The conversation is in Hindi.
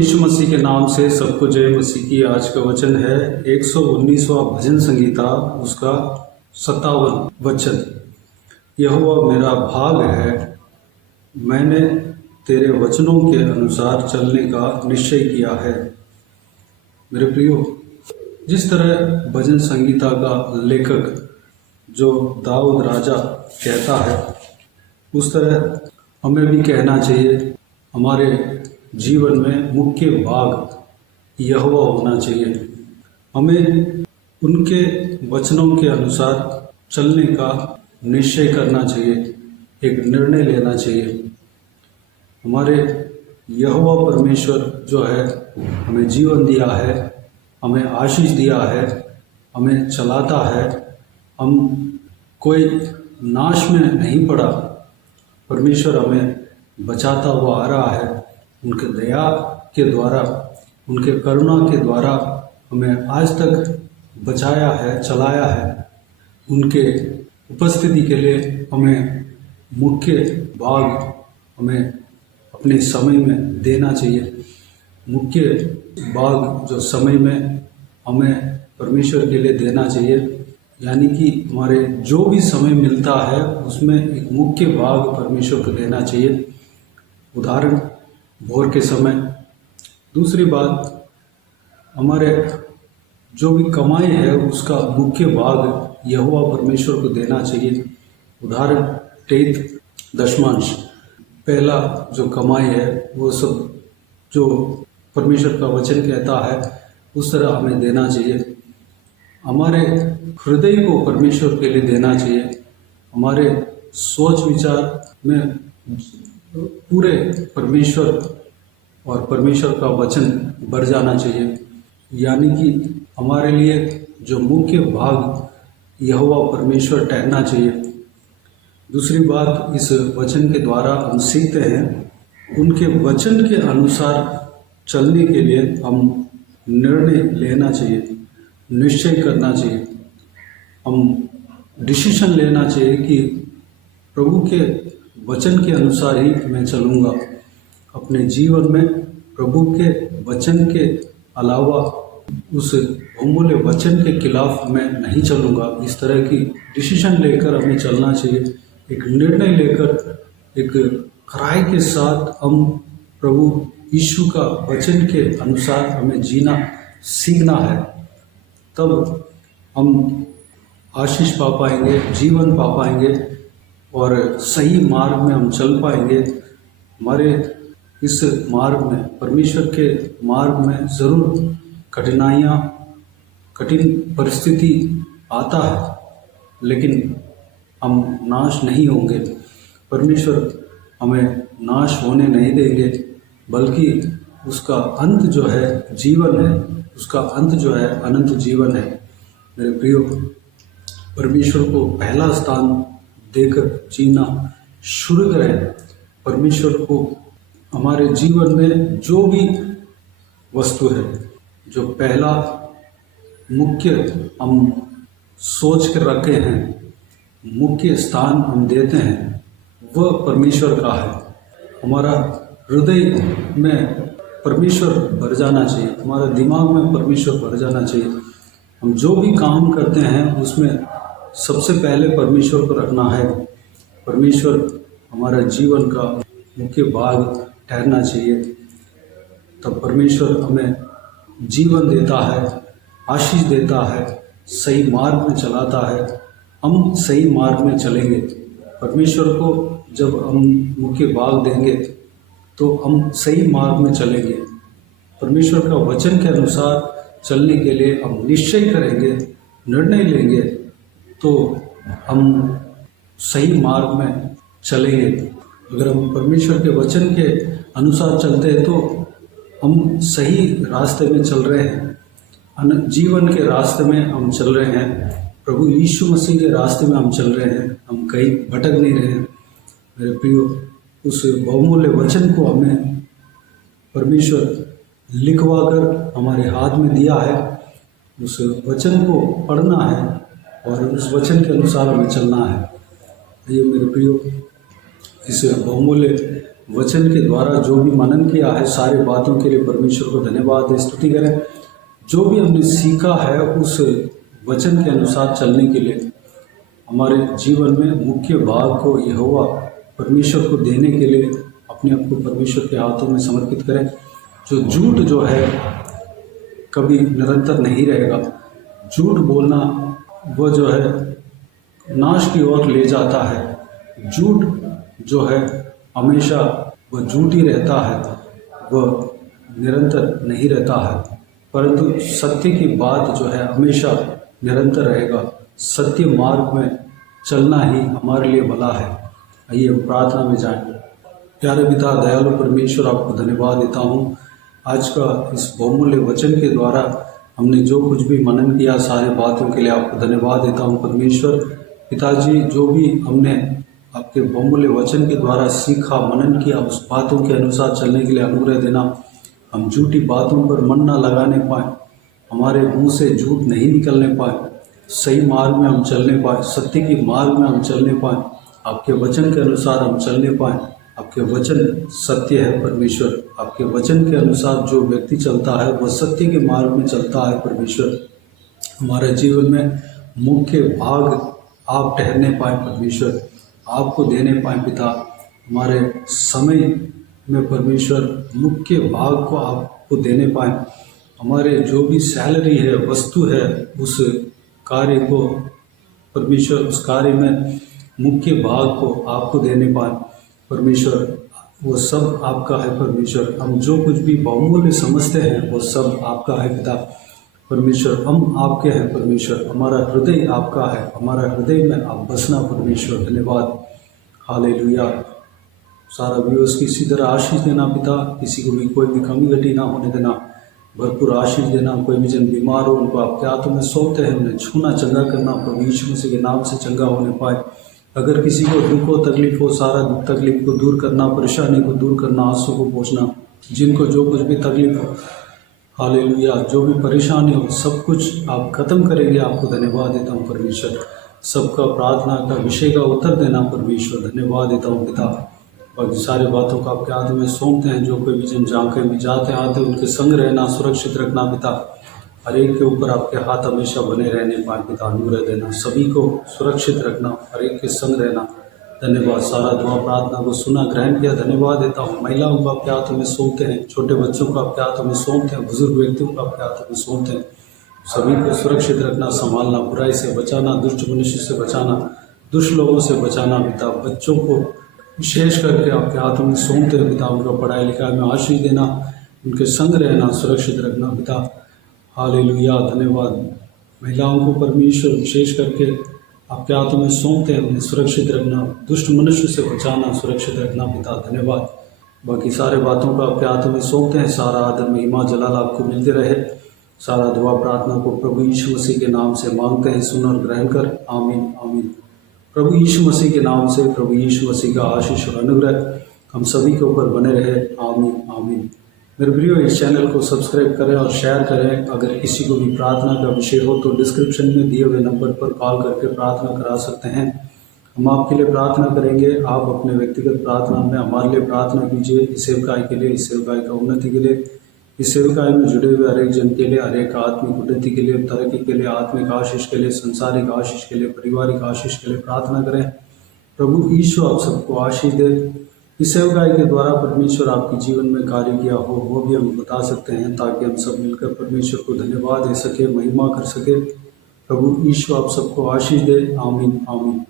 यीशु मसीह के नाम से सबको जय मसीह की। आज का वचन है 119वां भजन संगीता, उसका 57 वचन। यहोवा मेरा भाग है, मैंने तेरे वचनों के अनुसार चलने का निश्चय किया है। मेरे प्रियो, जिस तरह भजन संगीता का लेखक जो दाऊद राजा कहता है, उस तरह हमें भी कहना चाहिए। हमारे जीवन में मुख्य भाग यहोवा होना चाहिए। हमें उनके वचनों के अनुसार चलने का निश्चय करना चाहिए, एक निर्णय लेना चाहिए। हमारे यहोवा परमेश्वर जो है हमें जीवन दिया है, हमें आशीष दिया है, हमें चलाता है। हम कोई नाश में नहीं पड़ा। परमेश्वर हमें बचाता हुआ आ रहा है। उनके दया के द्वारा, उनके करुणा के द्वारा हमें आज तक बचाया है, चलाया है। उनके उपस्थिति के लिए हमें मुख्य भाग हमें अपने समय में देना चाहिए। मुख्य भाग जो समय में हमें परमेश्वर के लिए देना चाहिए, यानी कि हमारे जो भी समय मिलता है उसमें एक मुख्य भाग परमेश्वर को देना चाहिए। उदाहरण, भोर के समय। दूसरी बात, हमारे जो भी कमाई है उसका मुख्य भाग यहोवा परमेश्वर को देना चाहिए। उदाहरण, टेथ, दशमांश। पहला जो कमाई है वो सब जो परमेश्वर का वचन कहता है उस तरह हमें देना चाहिए। हमारे हृदय को परमेश्वर के लिए देना चाहिए। हमारे सोच विचार में पूरे परमेश्वर और परमेश्वर का वचन बढ़ जाना चाहिए, यानी कि हमारे लिए जो मुख्य भाग यहोवा परमेश्वर ठहरना चाहिए। दूसरी बात, इस वचन के द्वारा हम सीखते हैं, उनके वचन के अनुसार चलने के लिए हम निर्णय लेना चाहिए, निश्चय करना चाहिए। हम डिसीजन लेना चाहिए कि प्रभु के वचन के अनुसार ही मैं चलूँगा। अपने जीवन में प्रभु के वचन के अलावा उस बहुमूल्य वचन के खिलाफ मैं नहीं चलूँगा। इस तरह की डिसीजन लेकर हमें चलना चाहिए। एक निर्णय लेकर, एक खराई के साथ हम प्रभु यीशु का वचन के अनुसार हमें जीना सीखना है। तब हम आशीष पा पाएंगे, जीवन पा पाएंगे और सही मार्ग में हम चल पाएंगे। हमारे इस मार्ग में, परमेश्वर के मार्ग में ज़रूर कठिनाइयाँ, कठिन परिस्थिति आता है, लेकिन हम नाश नहीं होंगे। परमेश्वर हमें नाश होने नहीं देंगे, बल्कि उसका अंत जो है जीवन है, उसका अंत जो है अनंत जीवन है। मेरे प्रियो, परमेश्वर को पहला स्थान देकर जीना शुरू करें। परमेश्वर को हमारे जीवन में जो भी वस्तु है, जो पहला मुख्य हम सोच कर रखे हैं, मुख्य स्थान हम देते हैं, वह परमेश्वर का है। हमारा हृदय में परमेश्वर भर जाना चाहिए, हमारा दिमाग में परमेश्वर भर जाना चाहिए। हम जो भी काम करते हैं उसमें सबसे पहले परमेश्वर को रखना है। परमेश्वर हमारा जीवन का मुख्य भाग ठहरना चाहिए। तब परमेश्वर हमें जीवन देता है, आशीष देता है, सही मार्ग में चलाता है। हम सही मार्ग में चलेंगे। परमेश्वर को जब हम मुख्य भाग देंगे तो हम सही मार्ग में चलेंगे। परमेश्वर का वचन के अनुसार चलने के लिए हम निश्चय करेंगे, निर्णय लेंगे, तो हम सही मार्ग में चलेंगे। अगर हम परमेश्वर के वचन के अनुसार चलते हैं तो हम सही रास्ते में चल रहे हैं, जीवन के रास्ते में हम चल रहे हैं, प्रभु यीशु मसीह के रास्ते में हम चल रहे हैं। हम कहीं भटक नहीं रहे हैं। मेरे प्रियो, उस बहुमूल्य वचन को हमें परमेश्वर लिखवा कर हमारे हाथ में दिया है। उस वचन को पढ़ना है और उस वचन के अनुसार हमें चलना है। ये मेरे प्रियो, इस बहुमूल्य वचन के द्वारा जो भी मनन किया है सारे बातों के लिए परमेश्वर को धन्यवाद दे, स्तुति करें। जो भी हमने सीखा है उस वचन के अनुसार चलने के लिए हमारे जीवन में मुख्य भाग को यहोवा परमेश्वर को देने के लिए अपने आप को परमेश्वर के हाथों में समर्पित करें। जो झूठ जो है कभी निरंतर नहीं रहेगा। झूठ बोलना वह जो है नाश की ओर ले जाता है। झूठ जो है हमेशा वह झूठ ही रहता है, वह निरंतर नहीं रहता है। परंतु सत्य की बात जो है हमेशा निरंतर रहेगा। सत्य मार्ग में चलना ही हमारे लिए भला है। आइए हम प्रार्थना में जाएं। प्यारे पिता दयालु परमेश्वर, आपको धन्यवाद देता हूँ आज का इस बहुमूल्य वचन के द्वारा हमने जो कुछ भी मनन किया सारे बातों के लिए आपको धन्यवाद देता हूँ परमेश्वर। पिताजी, जो भी हमने आपके बहुमूल्य वचन के द्वारा सीखा मनन किया उस बातों के अनुसार चलने के लिए अनुग्रह देना। हम झूठी बातों पर मन न लगाने पाए, हमारे मुंह से झूठ नहीं निकलने पाए, सही मार्ग में हम चलने पाए, सत्य की मार्ग में हम चलने पाए, आपके वचन के अनुसार हम चलने पाए। आपके वचन सत्य है परमेश्वर। आपके वचन के अनुसार जो व्यक्ति चलता है वह सत्य के मार्ग में चलता है परमेश्वर। हमारे जीवन में मुख्य भाग आप ठहरने पाए परमेश्वर, आपको देने पाए पिता। हमारे समय में परमेश्वर मुख्य भाग को आपको देने पाए। हमारे जो भी सैलरी है, वस्तु है, उस कार्य को परमेश्वर, उस कार्य में मुख्य भाग को आपको देने पाए परमेश्वर। वो सब आपका है परमेश्वर। हम जो कुछ भी बहुमूल्य समझते हैं वो सब आपका है पिता परमेश्वर। हम आपके हैं परमेश्वर। हमारा हृदय आपका है, हमारा हृदय में आप बसना परमेश्वर। धन्यवाद, हालेलुया। सारा व्यूअर्स की इसी तरह आशीष देना पिता, किसी को भी कोई भी कमी घटी ना होने देना, भरपूर आशीष देना। कोई भी जन बीमार हो उनको आपके हाथों में सौंपते हैं, उन्हें छूना, चंगा करना प्रभु यीशु मसीह के नाम से चंगा होने पाए। अगर किसी को दुख हो, तकलीफ हो, सारा दुख तकलीफ को दूर करना, परेशानी को दूर करना, आंसू को पोंछना, जिनको जो कुछ भी तकलीफ हो, हालेलुया, जो भी परेशानी हो, सब कुछ आप खत्म करेंगे। आपको धन्यवाद देता हूँ परमेश्वर। सबका प्रार्थना का विषय का उत्तर देना परमेश्वर, धन्यवाद देता हूँ पिता। बाकी सारे बातों को आपके हाथ में सौंपते हैं। जो कोई भी जन जहाँ कहीं भी जाते आते उनके संग रहना, सुरक्षित रखना पिता। हर एक के ऊपर आपके हाथ हमेशा बने रहने पाए पिता, अनुग्रह देना। सभी को सुरक्षित रखना, हर एक के संग रहना। धन्यवाद। सारा दुआ प्रार्थना को सुना, ग्रहण किया, धन्यवाद देता हूँ। महिलाओं को आपके हाथों में सौंपते हैं, छोटे बच्चों को आपके हाथों में सौंपते हैं, बुजुर्ग व्यक्तियों को आपके हाथों में सौंपते हैं। सभी को सुरक्षित रखना, संभालना, बुराई से बचाना, दुष्ट मनुष्य से बचाना, दुष्ट लोगों से बचाना पिता। बच्चों को विशेष करके आपके हाथों में सौंपते हैं पिता। उनका पढ़ाई लिखाई में आशीष देना, उनके संग रहना, सुरक्षित रखना पिता। हालेलुया, धन्यवाद। महिलाओं को परमेश्वर विशेष करके आपके हाथों में सौंपते हैं, उन्हें सुरक्षित रखना, दुष्ट मनुष्य से बचाना, सुरक्षित रखना पिता। धन्यवाद। बाकी सारे बातों को आपके हाथों में सौंपते हैं। सारा आदर महिमा जलाल आपको मिलते रहे। सारा दुआ प्रार्थना को प्रभु यीशु मसीह के नाम से मांगते हैं, सुन और ग्रहण कर। आमीन, आमीन। प्रभु यीशु मसीह के नाम से प्रभु यीशु मसीह का आशीष और अनुग्रह हम सभी के ऊपर बने रहे। आमीन, आमीन। मेरे प्रियो, इस चैनल को सब्सक्राइब करें और शेयर करें। अगर किसी को भी प्रार्थना का विषय हो तो डिस्क्रिप्शन में दिए हुए नंबर पर कॉल करके प्रार्थना करा सकते हैं। हम आपके लिए प्रार्थना करेंगे। आप अपने व्यक्तिगत प्रार्थना में हमारे लिए प्रार्थना कीजिए, इस सेवकाई के लिए, इस सेवकाई का उन्नति के लिए, इस सेवकाई में जुड़े हुए हर एक जन के लिए, हर एक आत्मिक उन्नति के लिए, तरक्की के लिए, आत्मिक आशीष के लिए, संसारिक आशीष के लिए, पारिवारिक आशीष के लिए प्रार्थना करें। प्रभु यीशु आप सबको आशीष दे। इस सेवकाई के द्वारा परमेश्वर आपके जीवन में कार्य किया हो वो भी हम बता सकते हैं, ताकि हम सब मिलकर परमेश्वर को धन्यवाद दे सके, महिमा कर सके। प्रभु यीशु आप सबको आशीष दे। आमीन, आमीन।